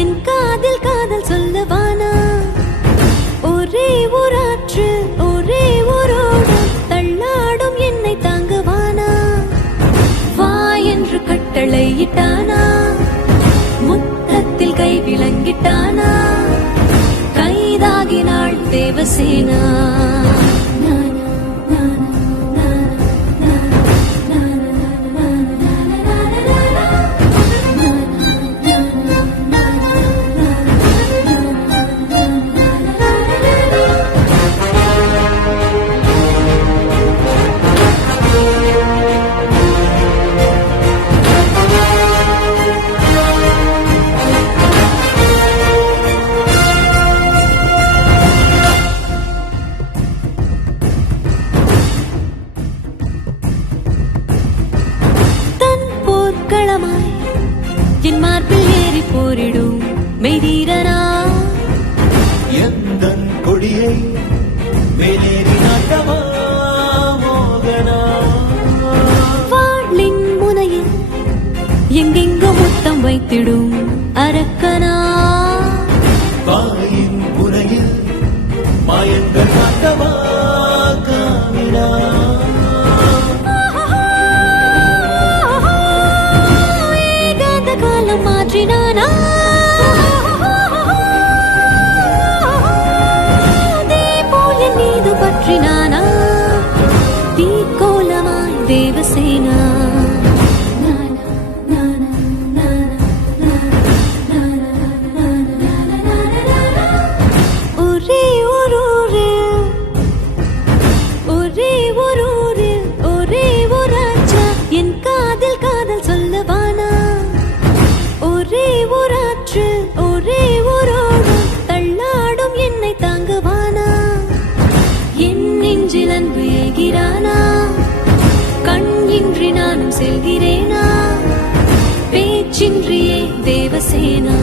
என் காதில் காதல் சொல்லவானா ஒரே ஊராற்று ஒரே ஊரோடும் தள்ளாடும் என்னை தாங்குவானா வா என்று கட்டளையிட்டானா முத்தத்தில் கை விளங்கிட்டானா கைதாகினாள் தேவசேனா என் மார்பில் ஏறி போரிடும் மெய்தீரனா எந்தன் கொடியை மேலேறி நாட்டமா மோகனா வாளின் முனையில் எங்கெங்கோ முத்தம் வைத்திடும் அரக்கனா வாயின் முனையில் மாயங்கள் நாட்டமா காமினா மாற்றினானா போல் என் மீது பற்றினானா தீக்கோலமாய் தேவசேனா ஒரே ஊரூரில் ஒரே ஊரூரில் ஒரே ஊராச்சா என் காதில் காதல் சொல்லவானா ஒரே ஊராற்று ஒரே ஊரோடும் தள்ளாடும் என்னை தாங்குவானா என் நெஞ்சில் அன்பு ஏகிறானா கண் இன்றி நானும் செல்கிறேனா பேச்சின்றியே தேவசேனா